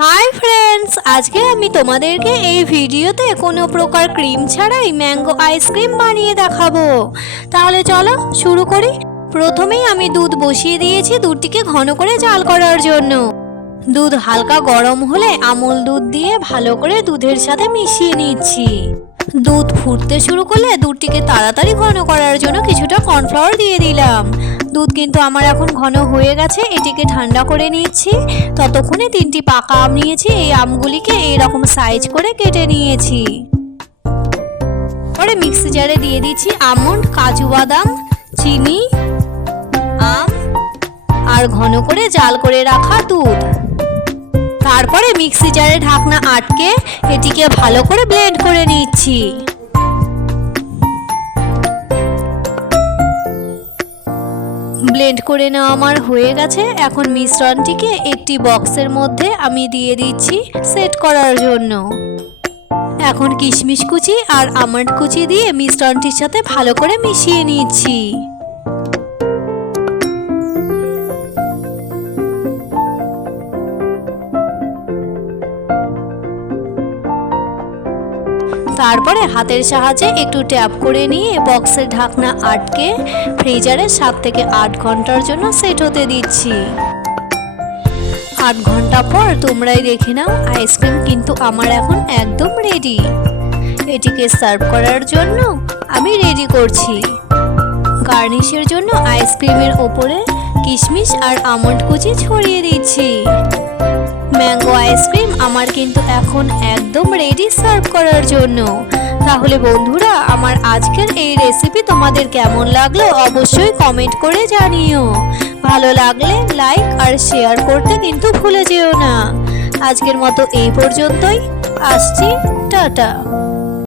Hi friends, আজকে আমি তোমাদেরকে এই ভিডিওতে কোনো প্রকার ক্রিম ছাড়াই ম্যাঙ্গো আইসক্রিম বানিয়ে দেখাবো। তাহলে চলো শুরু করি। প্রথমেই আমি দুধ বসিয়ে দিয়েছি দুধটিকে ঘন করে জাল করার জন্য। দুধ হালকা গরম হলে আমুল দুধ দিয়ে ভালো করে দুধের সাথে মিশিয়ে নিচ্ছি। দুধ ফুটতে শুরু করলে দুধটিকে তাড়াতাড়ি ঘন করার জন্য কিছুটা কর্নফ্লাওয়ার দিয়ে দিলাম। দুধ কিন্তু আমার এখন ঘন হয়ে গেছে, এটিকে ঠান্ডা করে নিচ্ছি। ততক্ষণে 3টি পাকা আম নিয়েছি, এই আমগুলিকে এইরকম সাইজ করে কেটে নিয়েছি। পরে মিক্সি জারে দিয়ে দিচ্ছি আমন্ড, কাজু বাদাম, চিনি, আম আর ঘন করে জাল করে রাখা দুধ। তারপরে মিক্সি জারে ঢাকনা আটকে এটিকে ভালো করে ব্লেন্ড করে নিচ্ছি। ব্লেন্ড করে নেওয়া আমার হয়ে গেছে। এখন মিশ্রণটিকে একটি বক্সের মধ্যে আমি দিয়ে দিচ্ছি সেট করার জন্য। এখন কিশমিশ কুচি আর আমন্ড কুচি দিয়ে মিশ্রণটির সাথে ভালো করে মিশিয়ে নিচ্ছি। তারপরে হাতের সাহায্যে একটু ট্যাপ করে নিয়ে বক্সের ঢাকনা আটকে ফ্রিজারে 7 থেকে 8 ঘন্টার জন্য সেট হতে দিচ্ছি। 8 ঘন্টা পর তোমরাই দেখে নাও, আইসক্রিম কিন্তু আমার এখন একদম রেডি। এটিকে সার্ভ করার জন্য আমি রেডি করছি। গার্নিশের জন্য আইসক্রিমের ওপরে কিশমিশ আর আমন্ড কুচি ছড়িয়ে দিচ্ছি। ম্যাঙ্গো আইসক্রিম আমার কিন্তু এখন একদম রেডি সার্ভ করার জন্য। তাহলে বন্ধুরা, আমার আজকের এই রেসিপি তোমাদের কেমন লাগলো অবশ্যই কমেন্ট করে জানিও। ভালো লাগলে লাইক আর শেয়ার করতে কিন্তু ভুলে যেও না। আজকের মতো এই পর্যন্তই, আসছি, টাটা।